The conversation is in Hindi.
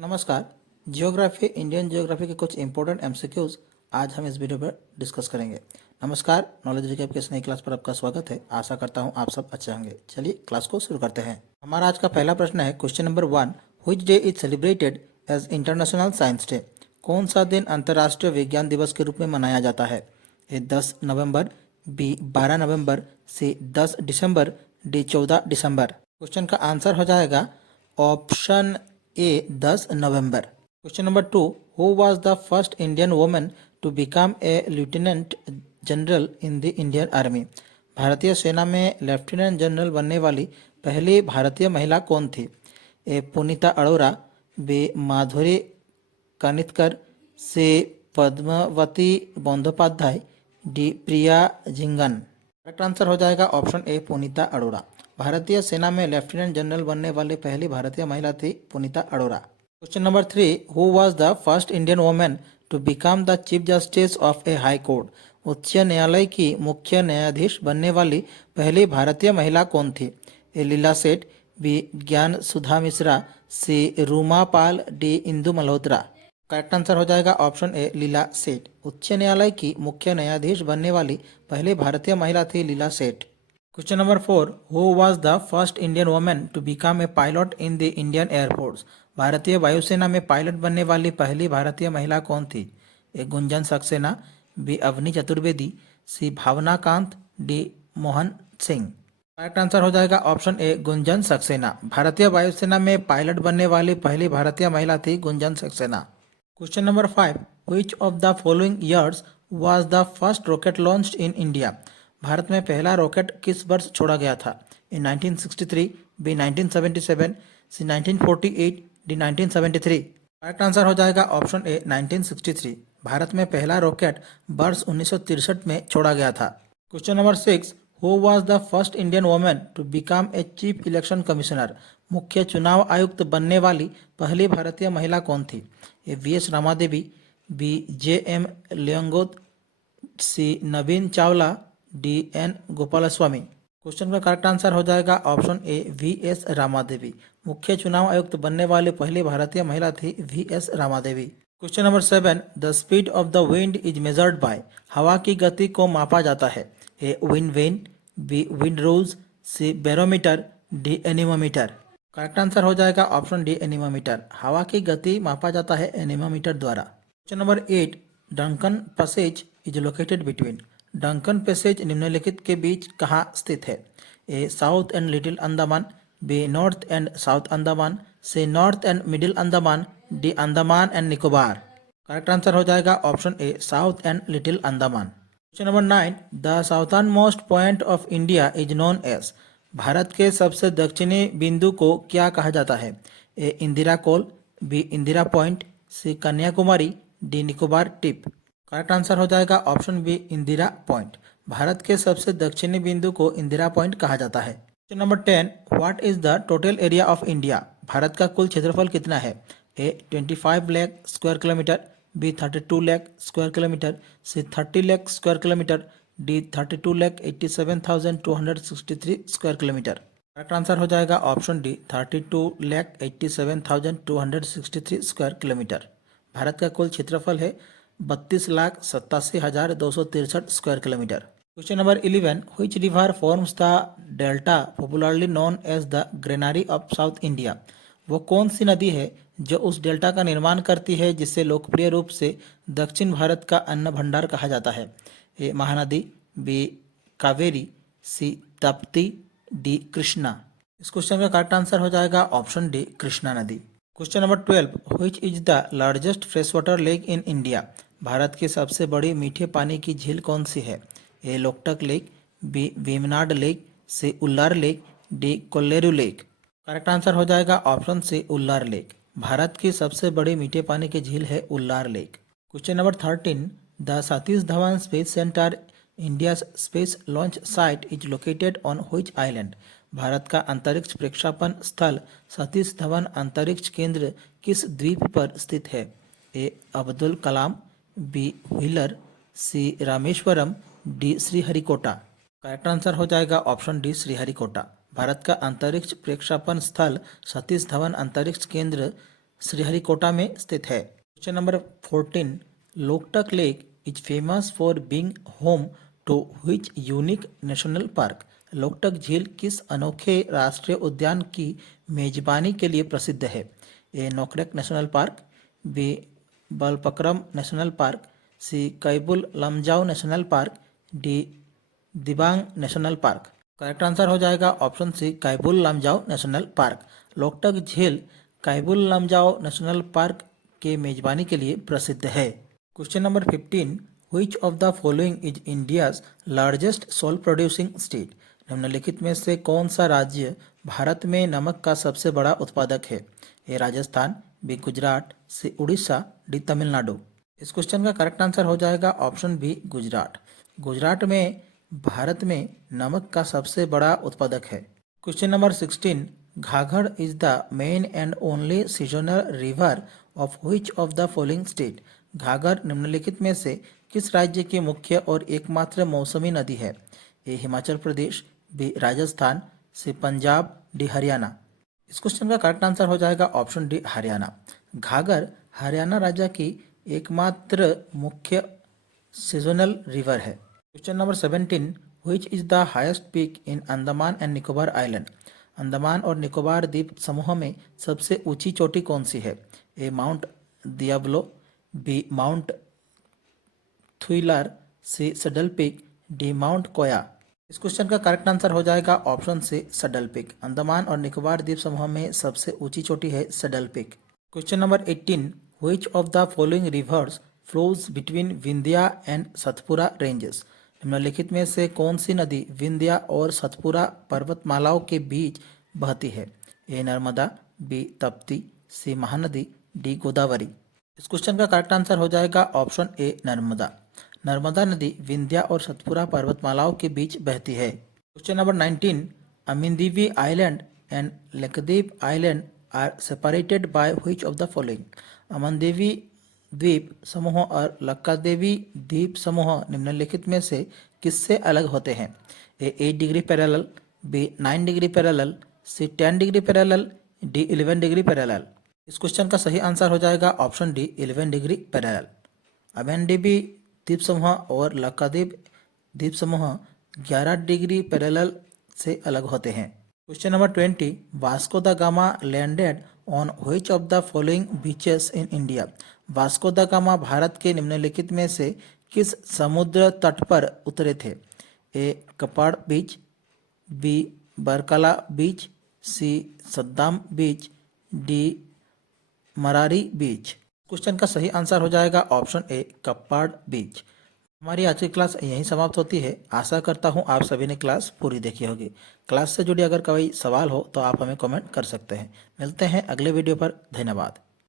नमस्कार। जियोग्राफी इंडियन जियोग्राफी के कुछ इंपॉर्टेंट एमसीक्यूज आज हम इस वीडियो पर डिस्कस करेंगे। नमस्कार, नॉलेज रिकैप की इस नई क्लास पर आपका स्वागत है। आशा करता हूं आप सब अच्छे होंगे। चलिए क्लास को शुरू करते हैं। हमारा आज का पहला प्रश्न है question number 1, which day is celebrated as international science day. कौन सा दिन अंतर्राष्ट्रीय विज्ञान दिवस के रूप में मनाया जाता है? ए 10 नवंबर, बी 12 नवंबर, सी 10 दिसंबर, डी 14 दिसंबर। क्वेश्चन का आंसर हो जाएगा ऑप्शन ए 10 नवंबर। Question number 2, who was the first Indian woman to become a lieutenant general in the Indian army. भारतीय सेना में लेफ्टिनेंट जनरल बनने वाली पहली भारतीय महिला कौन थी? ए पुनीता अरोरा, बी माधुरी कानितकर, सी पद्मावती बंदोपाध्याय, डी प्रिया झिंगन। करेक्ट आंसर हो जाएगा ऑप्शन ए पुनीता अरोरा। भारतीय सेना में लेफ्टिनेंट जनरल बनने वाली पहली भारतीय महिला थी Punita Arora. Question number 3, who was the first Indian women to become the chief justice of a high court. उच्च न्यायालय की मुख्य न्यायाधीश बनने वाली पहली भारतीय महिला कौन थी? ए लीला Seth, B Gyan Sudha Mishra, C Ruma Pal, D Indu Malhotra. Correct answer हो जाएगा ऑप्शन ए लीला सेठ। उच्च न्यायालय की मुख्य न्यायाधीश बनने वाली पहली भारतीय महिला थी Leela Seth. Question number 4, who was the first Indian women to become a pilot in the Indian air force. भारतीय वायुसेना में पायलट बनने वाली पहली भारतीय महिला कौन थी? A Gunjan Saxena, B Avani Chaturvedi, C Bhawana Kanth, D Mohan Singh. Correct answer हो जाएगा ऑप्शन ए गुंजन सक्सेना। भारतीय वायुसेना में पायलट बनने वाली पहली भारतीय महिला थी Gunjan Saxena. Question number 5, which of the following years was the first rocket launched in India. Bharat में पहला रॉकेट किस वर्ष छोड़ा गया था? ए 1963, बी 1977, सी 1948, डी 1973। करेक्ट आंसर हो जाएगा ऑप्शन ए 1963। भारत में पहला रॉकेट वर्ष 1963 में छोड़ा गया था। Question number 6, who was the first Indian women to become a chief election commissioner. मुख्य चुनाव आयुक्त बनने वाली पहली भारतीय महिला कौन थी? A V S Ramadevi, B J M Lyngdoh, C Navin Chawla, D N Gopalaswami. Question का करेक्ट आंसर हो जाएगा option A V S Ramadevi. मुख्य चुनाव आयुक्त बनने वाली पहली भारतीय महिला थी V S Ramadevi. Question number 7, the speed of the wind is measured by. हवा की गति को मापा जाता है। A wind vane, B wind rose, C barometer, D anemometer. Correct answer हो जाएगा ऑप्शन डी एनीमोमीटर। हवा की गति मापा जाता है एनीमोमीटर द्वारा। Question number 8, Duncan passage is located between. Duncan passage निम्नलिखित के बीच कहाँ स्थित है? A south and little Andaman, B north and south Andaman, C north and middle Andaman, D Andaman and Nicobar. Correct answer हो जाएगा option A south and little Andaman. Question number 9, the southernmost point of India is known as. भारत के सबसे दक्षिणी बिंदु को क्या कहा जाता है? A Indira col, B Indira point, C Kanyakumari, D Nicobar tip. Correct answer हो जाएगा ऑप्शन बी इंदिरा पॉइंट। भारत के सबसे दक्षिणी बिंदु को इंदिरा पॉइंट कहा जाता है। Question number 10, what is the total area of India. भारत का कुल क्षेत्रफल कितना है? A 25 lakh square kilometre, B 32 lakh square kilometre, C 30 lakh square kilometre, D 32,87,263 square kilometre. Correct answer हो जाएगा ऑप्शन डी 32,87,263 स्क्वायर किलोमीटर। भारत का कुल क्षेत्रफल है 32,87,263 square kilometre. Question number 11, which river forms the delta popularly known as the granary of south India. वो कौन सी नदी है जो उस डेल्टा का निर्माण करती है जिसे लोकप्रिय रूप से दक्षिण भारत का अन्न भंडार कहा जाता है? ए महानदी, बी कावेरी, सी ताप्ती, डी कृष्णा। इस क्वेश्चन का करेक्ट आंसर हो जाएगा ऑप्शन डी कृष्णा नदी। Question number 12, which is the largest fresh water lake in India. Bharat की सबसे बड़ी मीठे पानी की झील कौन सी है? A Loktak lake, B Vembanad lake, C Wular lake, D Kolleru lake. Correct answer हो जाएगा option C Wular lake. Bharat की सबसे बड़ी मीठे पानी की झील है Wular lake. Question number 13, the Satish Dhawan space centre India space launch site is located on which island. भारत का अंतरिक्ष प्रक्षेपण स्थल सतीश धवन अंतरिक्ष केंद्र किस द्वीप पर स्थित है? A Abdul Kalam, B Wheeler, C Rameswaram, D Sriharikota. Correct answer हो जाएगा ऑप्शन डी श्रीहरिकोटा। भारत का अंतरिक्ष प्रक्षेपण स्थल सतीश धवन अंतरिक्ष केंद्र श्रीहरिकोटा में स्थित है। Question number 14, Loktak lake is famous for being home to which unique national park. Loktak झील किस अनोखे राष्ट्रीय उद्यान की मेजबानी के लिए प्रसिद्ध है? A Nokrek national park, B Balpakram national park, C Keibul Lamjao national park, D Dibang national park. Correct answer हो जाएगा option C Keibul Lamjao national park. Loktak झील कैबुल लमजाओ नेशनल पार्क के मेजबानी के लिए प्रसिद्ध है। Question number 15, which of the following is India's largest salt producing state. निम्नलिखित में से कौन सा राज्य भारत में नमक का सबसे बड़ा उत्पादक है? ए राजस्थान, बी गुजरात, सी उड़ीसा, डी तमिलनाडु। इस क्वेश्चन का करेक्ट आंसर हो जाएगा ऑप्शन बी गुजरात। गुजरात में भारत में नमक का सबसे बड़ा उत्पादक है। Question number 16, Ghaggar is the main and only seasonal river of which of the following state. Ghaggar निम्नलिखित में से किस राज्य की मुख्य और एकमात्र मौसमी नदी है? ए हिमाचल प्रदेश, बी राजस्थान, सी पंजाब, डी हरियाणा। इस क्वेश्चन का करेक्ट आंसर हो जाएगा ऑप्शन डी हरियाणा। घाघर हरियाणा राज्य की एकमात्र मुख्य सीजनल रिवर है। Question number 17, which is the highest peak in Andaman and Nicobar island. Andaman और निकोबार द्वीप समूह में सबसे ऊंची चोटी कौन सी है? A mount Diablo, B mount Thuillier, C saddle peak, D mount Koya. इस क्वेश्चन का करेक्ट आंसर हो जाएगा option C saddle peak. Andaman और निकोबार द्वीप समूह में सबसे ऊंची चोटी है saddle peak. Question number 18, which of the following rivers flows between Vindhya and Satpura ranges. निम्नलिखित में से कौन सी नदी विंध्या और सतपुरा पर्वतमालाओं के बीच बहती है? ए नर्मदा, बी तप्ती, सी महानदी, डी गोदावरी। इस क्वेश्चन का करेक्ट आंसर हो जाएगा ऑप्शन ए नर्मदा। नर्मदा नदी विंध्या और सतपुरा पर्वतमालाओं के बीच बहती है। Question number 19, Amindivi island and Lakshadweep island are separated by which of the following. Amindivi द्वीप समूह और लक्कादेवी द्वीप समूह निम्नलिखित में से किससे अलग होते हैं? A 8 degree parallel, B 9 degree parallel, C 10 degree parallel, D 11 degree parallel. इस क्वेश्चन का सही आंसर हो जाएगा option D 11 degree parallel. Amindivi द्वीप समूह और लक्काद्वीप द्वीप समूह 11 डिग्री पैरेलल से अलग होते हैं। Question number 20, Vasco the gamma landed on which of the following beaches in India. Vasco the gamma Bharat के निम्नलिखित में से किस समुद्र तट पर उतरे थे? ए कपाड़ बीच, बी बरकला बीच, सी सद्दाम बीच, डी मरारी बीच। क्वेश्चन का सही आंसर हो जाएगा ऑप्शन ए कप्पाड़ बीच। हमारी आज की क्लास यहीं समाप्त होती है। आशा करता हूँ आप सभी ने क्लास पूरी देखी होगी। क्लास से जुड़ी अगर कोई सवाल हो तो आप हमें कमेंट कर सकते हैं। मिलते हैं अगले वीडियो पर। धन्यवाद।